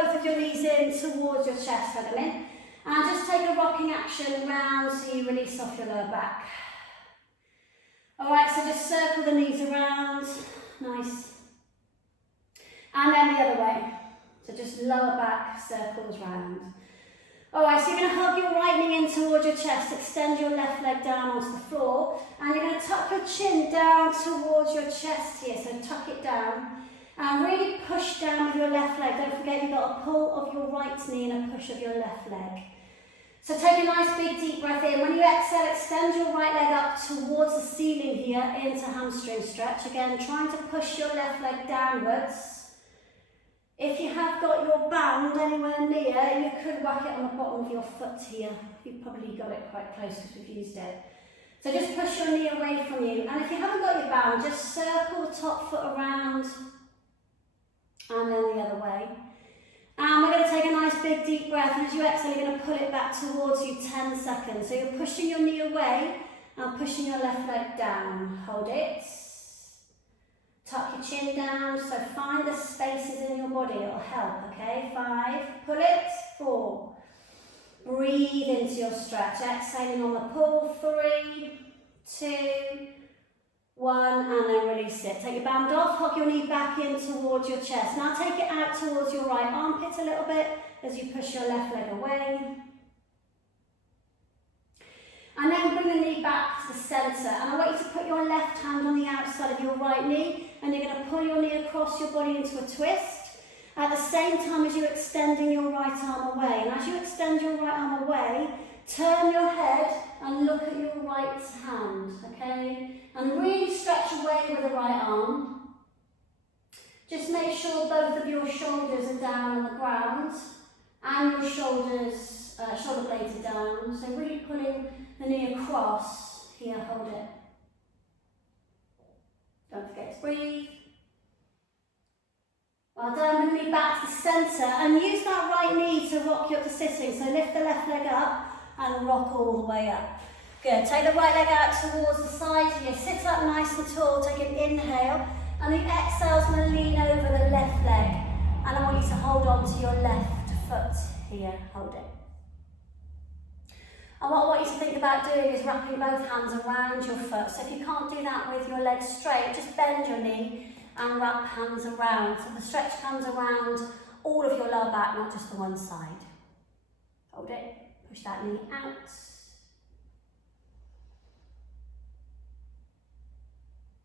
both of your knees in towards your chest, hug them in. And just take a rocking action round so you release off your lower back. Alright, so just circle the knees around, nice. And then the other way. So just lower back, circles round. Alright, so you're going to hug your right knee in towards your chest, extend your left leg down onto the floor, and you're going to tuck your chin down towards your chest here, so tuck it down, and really push down with your left leg. Don't forget you've got a pull of your right knee and a push of your left leg. So take a nice big deep breath in. When you exhale, extend your right leg up towards the ceiling here into hamstring stretch. Again, trying to push your left leg downwards. If you have got your band anywhere near, you could whack it on the bottom of your foot here. You've probably got it quite close because we've used it. So just push your knee away from you. And if you haven't got your band, just circle the top foot around and then the other way. And we're going to take a nice big deep breath, and as you exhale, you're going to pull it back towards you 10 seconds. So you're pushing your knee away and pushing your left leg down. Hold it. Tuck your chin down, so find the spaces in your body, it'll help, okay? 5, pull it, 4. Breathe into your stretch, exhaling on the pull, 3, 2, 1, and then release it. Take your band off, hug your knee back in towards your chest. Now take it out towards your right armpit a little bit as you push your left leg away. And then bring the knee back to the centre. And I want you to put your left hand on the outside of your right knee, and you're going to pull your knee across your body into a twist at the same time as you're extending your right arm away. And as you extend your right arm away, turn your head and look at your right hand, okay? And really stretch away with the right arm. Just make sure both of your shoulders are down on the ground and your shoulder blades are down. So really pulling the knee across. Here, hold it. Don't forget to breathe. Well done. Bring the knee back to the centre and use that right knee to rock you up to sitting. So lift the left leg up and rock all the way up. Good. Take the right leg out towards the side here. Sit up nice and tall. Take an inhale. And the exhale's going to lean over the left leg. And I want you to hold on to your left foot here. Hold it. And what I want you to think about doing is wrapping both hands around your foot. So if you can't do that with your legs straight, just bend your knee and wrap hands around. So the stretch comes around all of your lower back, not just the one side. Hold it. Push that knee out.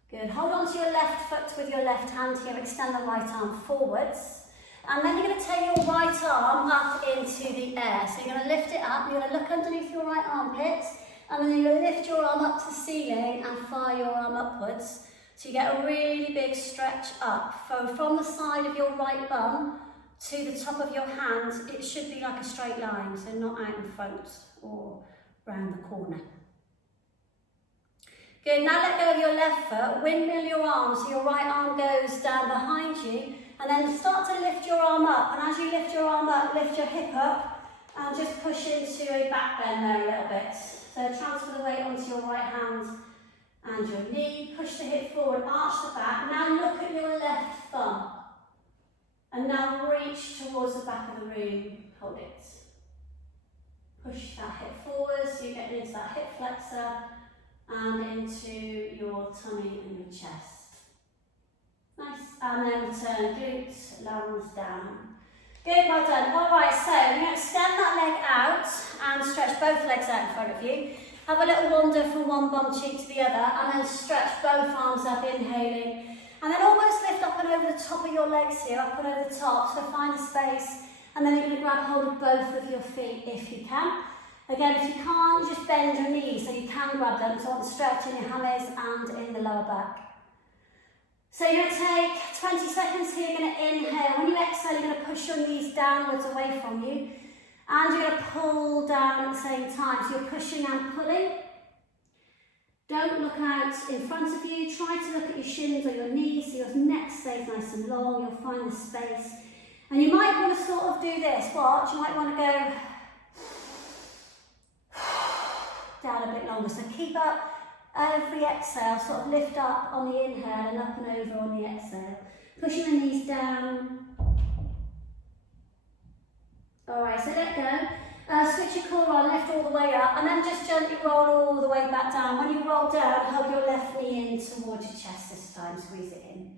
Good. Hold on to your left foot with your left hand here. Extend the right arm forwards. And then you're going to take your right arm up into the air. So you're going to lift it up, you're going to look underneath your right armpit, and then you're going to lift your arm up to the ceiling and fire your arm upwards. So you get a really big stretch up. So from the side of your right bum to the top of your hands, it should be like a straight line, so not out in front or round the corner. Good, now let go of your left foot, windmill your arm, so your right arm goes down behind you, and then start to lift your arm up, and as you lift your arm up, lift your hip up, and just push into a back bend there a little bit. So transfer the weight onto your right hand and your knee, push the hip forward, arch the back. Now look at your left thumb, and now reach towards the back of the room, hold it. Push that hip forward, so you're getting into that hip flexor, and into your tummy and your chest. Nice. And then return, glutes, lungs down. Good, well done. Alright, so you're going to extend that leg out and stretch both legs out in front of you. Have a little wander from one bum cheek to the other, and then stretch both arms up, inhaling. And then almost lift up and over the top of your legs here, up and over the top, so find a space. And then you're going to grab hold of both of your feet if you can. Again, if you can't, you just bend your knees so you can grab them. So I want to stretch in your hammies and in the lower back. So you're going to take 20 seconds here. You're going to inhale. When you exhale, you're going to push your knees downwards away from you. And you're going to pull down at the same time. So you're pushing and pulling. Don't look out in front of you. Try to look at your shins or your knees so your neck stays nice and long. You'll find the space. And you might want to sort of do this. Watch. You might want to go down a bit longer. So keep up every exhale, sort of lift up on the inhale and up and over on the exhale. Pushing the knees down. All right, so let go. Switch your core on, lift all the way up, and then just gently roll all the way back down. When you roll down, hug your left knee in towards your chest this time, squeeze it in.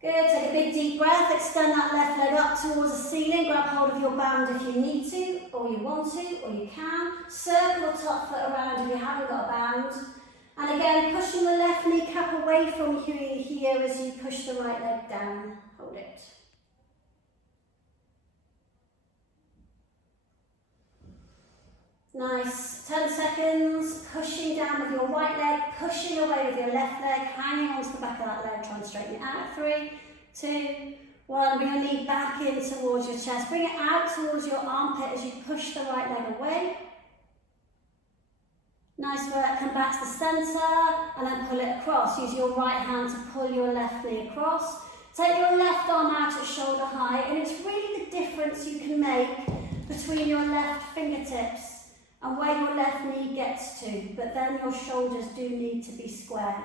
Good, take a big deep breath, extend that left leg up towards the ceiling, grab hold of your band if you need to, or you want to, or you can. Circle the top foot around if you haven't got a band. And again, pushing the left knee cap away from you here as you push the right leg down. Hold it. Nice, 10 seconds, pushing down with your right leg, pushing away with your left leg, hanging onto the back of that leg, try and straighten it out. 3, 2, 1, bring your knee back in towards your chest, bring it out towards your armpit as you push the right leg away. Nice work, come back to the centre, and then pull it across. Use your right hand to pull your left knee across. Take your left arm out at shoulder height, and it's really the difference you can make between your left fingertips and where your left knee gets to, but then your shoulders do need to be square.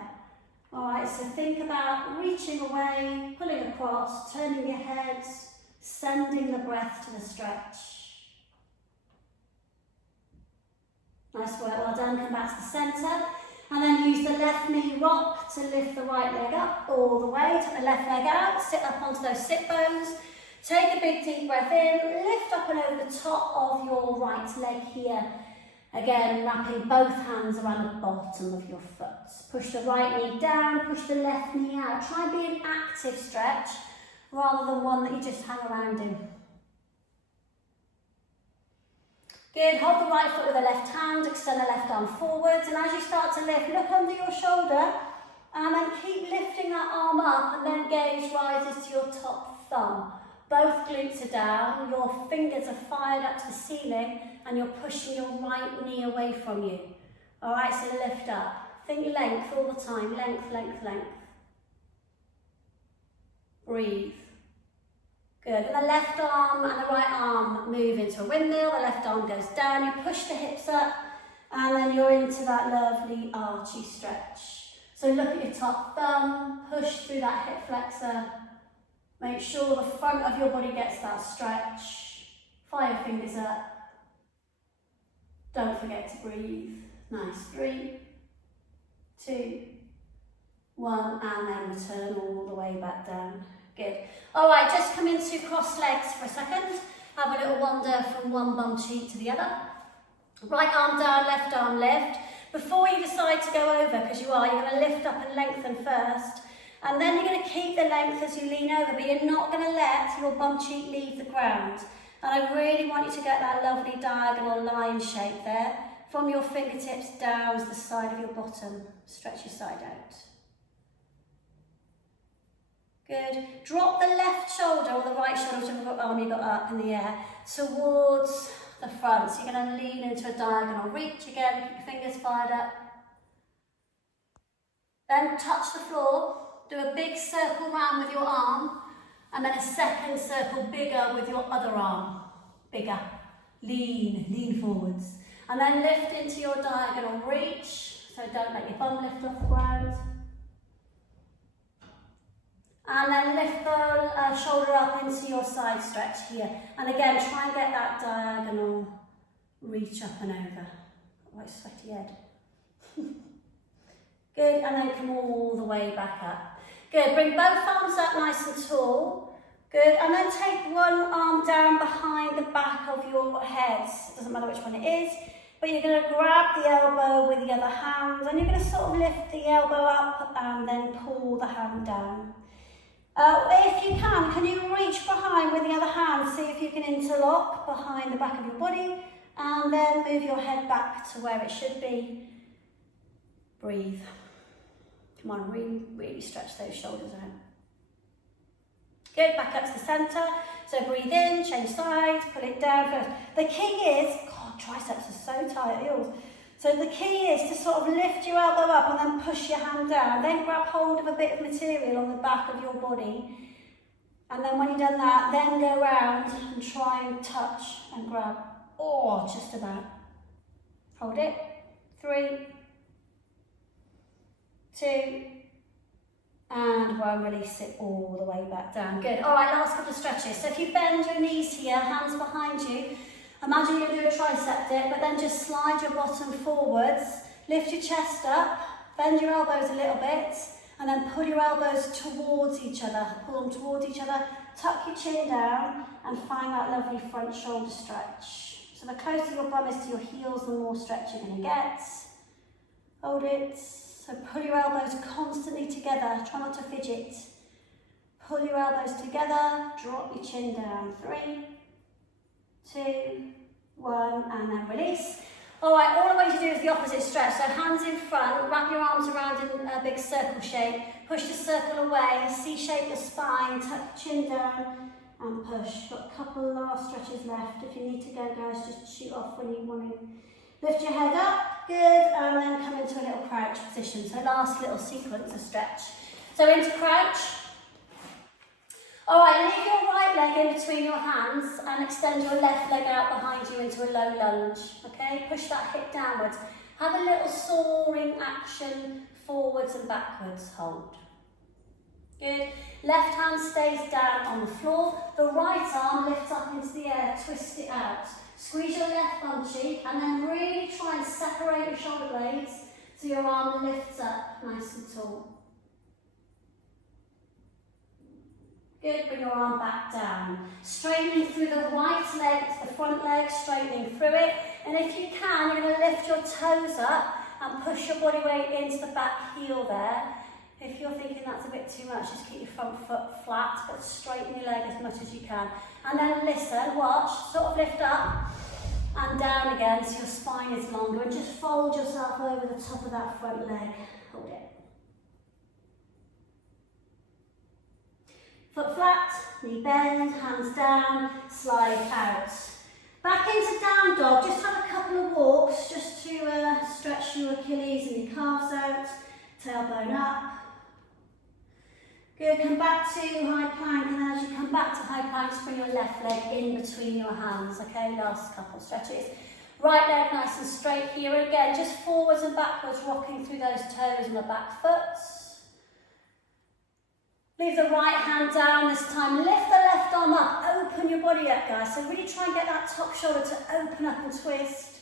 All right, so think about reaching away, pulling across, turning your head, sending the breath to the stretch. Nice work, well done. Come back to the centre, and then use the left knee rock to lift the right leg up all the way. Take the left leg out, sit up onto those sit bones. Take a big deep breath in, lift up and over the top of your right leg here. Again, wrapping both hands around the bottom of your foot. Push the right knee down, push the left knee out. Try and be an active stretch rather than one that you just hang around in. Good, hold the right foot with the left hand, extend the left arm forwards, and as you start to lift, look under your shoulder, and then keep lifting that arm up, and then gaze rises to your top thumb. Both glutes are down, your fingers are fired up to the ceiling, and you're pushing your right knee away from you. All right, so lift up. Think length all the time, length, length, length. Breathe. Good, and the left arm and the right arm move into a windmill, the left arm goes down, you push the hips up, and then you're into that lovely archy stretch. So look at your top thumb, push through that hip flexor, make sure the front of your body gets that stretch, fire your fingers up, don't forget to breathe. Nice, 3, 2, 1, and then return all the way back down. Good. All right, just come into crossed legs for a second. Have a little wander from one bum cheek to the other. Right arm down, left arm lift. Before you decide to go over, because you're going to lift up and lengthen first. And then you're going to keep the length as you lean over, but you're not going to let your bum cheek leave the ground. And I really want you to get that lovely diagonal line shape there, from your fingertips down to the side of your bottom. Stretch your side out. Good. Drop the left shoulder or the right shoulder, whichever arm you got up in the air, towards the front. So you're going to lean into a diagonal reach again, keep your fingers fired up. Then touch the floor, do a big circle round with your arm, and then a second circle bigger with your other arm. Bigger. Lean forwards. And then lift into your diagonal reach, so don't let your bum lift off the ground. And then lift the shoulder up into your side stretch here. And again, try and get that diagonal reach up and over. Quite sweaty head. Good, and then come all the way back up. Good, bring both arms up nice and tall. Good, and then take one arm down behind the back of your head. It doesn't matter which one it is, but you're going to grab the elbow with the other hand, and you're going to sort of lift the elbow up and then pull the hand down. If you can you reach behind with the other hand, see if you can interlock behind the back of your body, and then move your head back to where it should be. Breathe. Come on, really stretch those shoulders out. Good, back up to the centre. So breathe in, change sides, pull it down first. The key is, God, triceps are so tight, yours. So the key is to sort of lift your elbow up and then push your hand down. Then grab hold of a bit of material on the back of your body. And then when you've done that, then go around and try and touch and grab. Oh, just about. Hold it. 3, 2, And one, release it all the way back down. Good. All right, last couple of stretches. So if you bend your knees here, hands behind you, imagine you're doing a tricep dip, but then just slide your bottom forwards, lift your chest up, bend your elbows a little bit, and then pull your elbows towards each other. Pull them towards each other, tuck your chin down, and find that lovely front shoulder stretch. So the closer your bum is to your heels, the more stretch you're going to get. Hold it. So pull your elbows constantly together. Try not to fidget. Pull your elbows together, drop your chin down. 3, 2, 1, and then release. All right, all I want you to do is the opposite stretch. So hands in front, wrap your arms around in a big circle shape. Push the circle away, C-shape the spine, tuck your chin down and push. Got a couple last stretches left. If you need to go, guys, just shoot off when you want to. Lift your head up, good, and then come into a little crouch position. So last little sequence of stretch. So into crouch. All right, leave your right leg in between your hands and extend your left leg out behind you into a low lunge, okay? Push that hip downwards. Have a little soaring action forwards and backwards, hold. Good. Left hand stays down on the floor. The right arm lifts up into the air, twist it out. Squeeze your left bum cheek and then really try and separate your shoulder blades so your arm lifts up nice and tall. Good, bring your arm back down. Straightening through the right leg to the front leg, straightening through it. And if you can, you're going to lift your toes up and push your body weight into the back heel there. If you're thinking that's a bit too much, just keep your front foot flat, but straighten your leg as much as you can. And then listen, watch, sort of lift up and down again so your spine is longer. And just fold yourself over the top of that front leg. Hold it. Foot flat, knee bend, hands down, slide out. Back into down dog, just have a couple of walks just to stretch your Achilles and your calves out. Tailbone up. Good, come back to high plank, and then as you come back to high plank, just bring your left leg in between your hands, okay? Last couple of stretches. Right leg nice and straight here again, just forwards and backwards, rocking through those toes and the back foot. Leave the right hand down this time, lift the left arm up, open your body up, guys. So really try and get that top shoulder to open up and twist.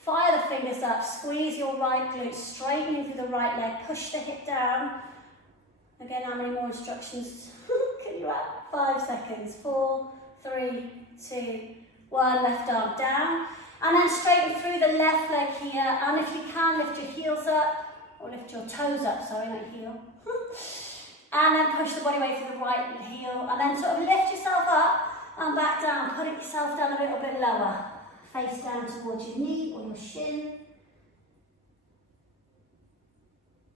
Fire the fingers up, squeeze your right glute, straightening through the right leg, push the hip down. Again, how many more instructions can you add? 5 seconds. 4, 3, 2, 1. Left arm down. And then straighten through the left leg here. And if you can, lift your heels up, or lift your toes up, sorry, not heel. And then push the body weight through the right heel. And then sort of lift yourself up and back down. Put yourself down a little bit lower. Face down towards your knee or your shin.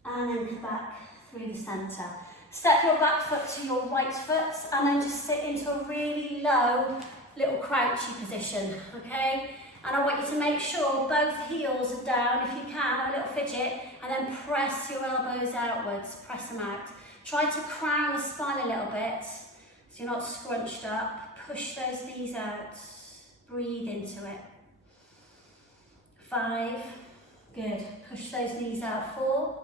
And then come back through the centre. Step your back foot to your right foot and then just sit into a really low little crouchy position, okay? And I want you to make sure both heels are down if you can, have a little fidget, and then press your elbows outwards, press them out. Try to crown the spine a little bit so you're not scrunched up. Push those knees out, breathe into it. 5, good, push those knees out. 4,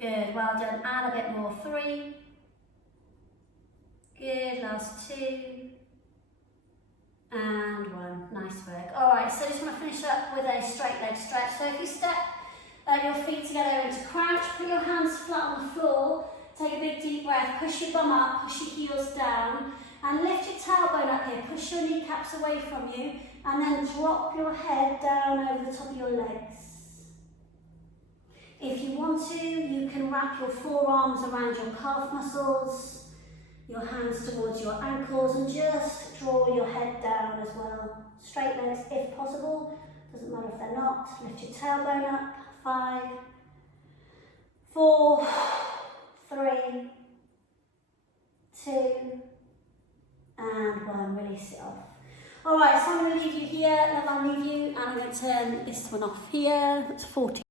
good, well done, and a bit more. 3, good, last 2, and 1, nice work. All right, so just want to finish up with a straight leg stretch. So if you step your feet together into crouch, put your hands flat on the floor, take a big deep breath, push your bum up, push your heels down, and lift your tailbone up here, push your kneecaps away from you, and then drop your head down over the top of your legs. If you want to, you can wrap your forearms around your calf muscles, your hands towards your ankles, and just draw your head down as well. Straight legs if possible, doesn't matter if they're not. Lift your tailbone up. 5, 4, 3, 2, and 1. Release it off. All right, so I'm going to leave you here, and then I'll leave you, and I'm going to turn this one off here. It's 40.